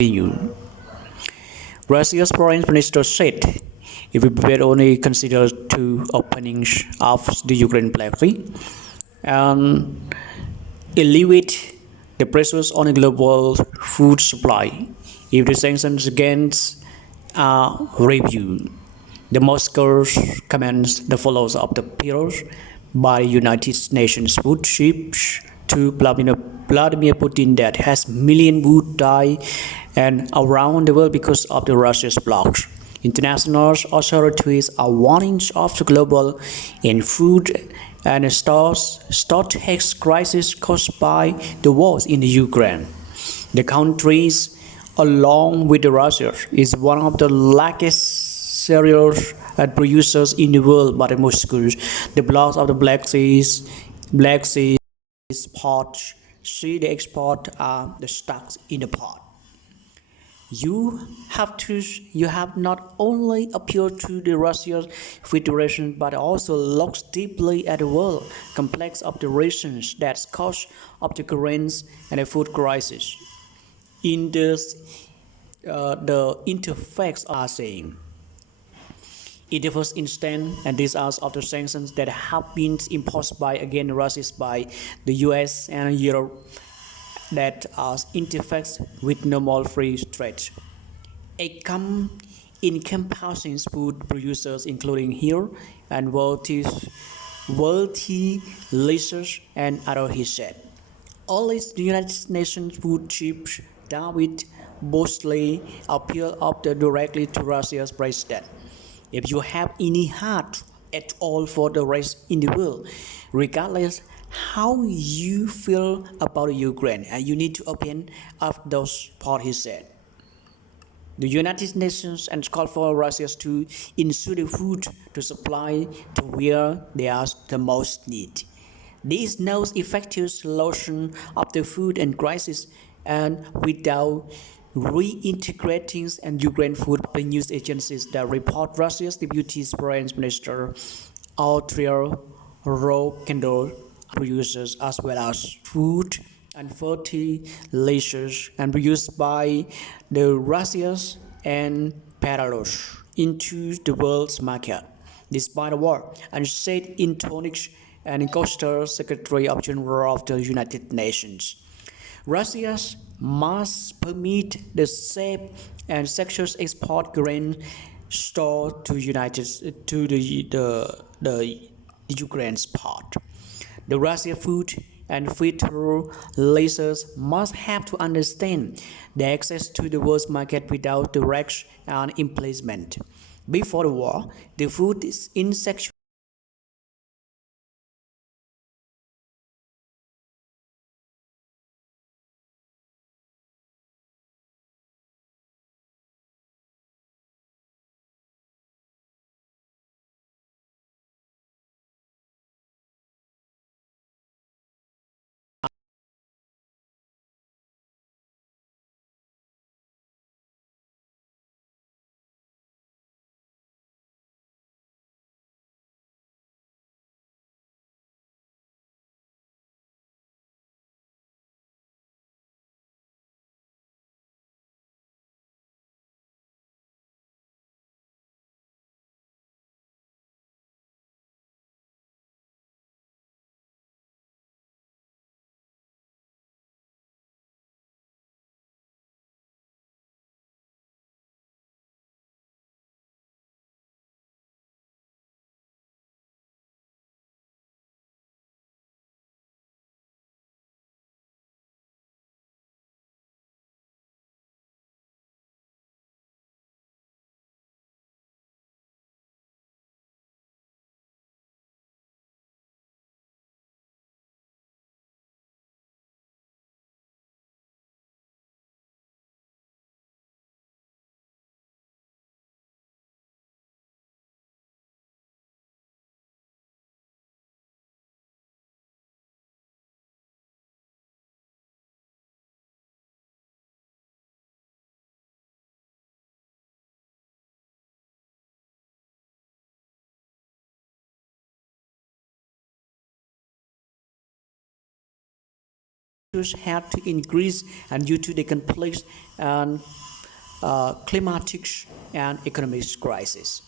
EU. Russia's foreign minister said if we were only consider two openings of the Ukraine Black Sea and elevate the pressures on a global food supply, if the sanctions against are reviewed. The Moscow comments the follows of the pillars by United Nations food ships to Vladimir Putin that has millions would die and around the world because of the Russia's blocks. International authorities are warning of the global in food and stocks crisis caused by the wars in the Ukraine. The countries, along with Russia, is one of the largest cereal producers in the world. But Moscow, the blocks of the Black Sea pot, see the export are the stocks in the pot. You have not only appealed to the Russian Federation but also looked deeply at the world complex of the reasons that cause of the current and the food crisis. In this, the interfacts are saying. In the first instance, and these are of the sanctions that have been imposed by against Russia by the US and Europe that are interfacts with normal free trade. It comes encompassing food producers including here and wealthy leaders and other, he said. Only the United Nations food chief David Bosley appealed up directly to Russia's president. If you have any heart at all for the rest in the world, regardless how you feel about Ukraine, and you need to open up those parts, he said. The United Nations and called for Russia to ensure the food to supply to where they are the most need. There is no effective solution of the food and crisis and without reintegrating and Ukraine food news agencies that report Russia's deputy foreign minister Audrey Rokendor producers as well as food and fertilizers and produced by the Russians and Belarus into the world's market. Despite the war, and said in Tonic and Costa Secretary of General of the United Nations. Russia must permit the safe and secure export grain stored to the Ukraine's part. The Russia food and fertilizers must have to understand the access to the world's market without direct and implicit. Before the war, the food insecurity temperatures had to increase and due to the conflicts and climatic and economic crisis.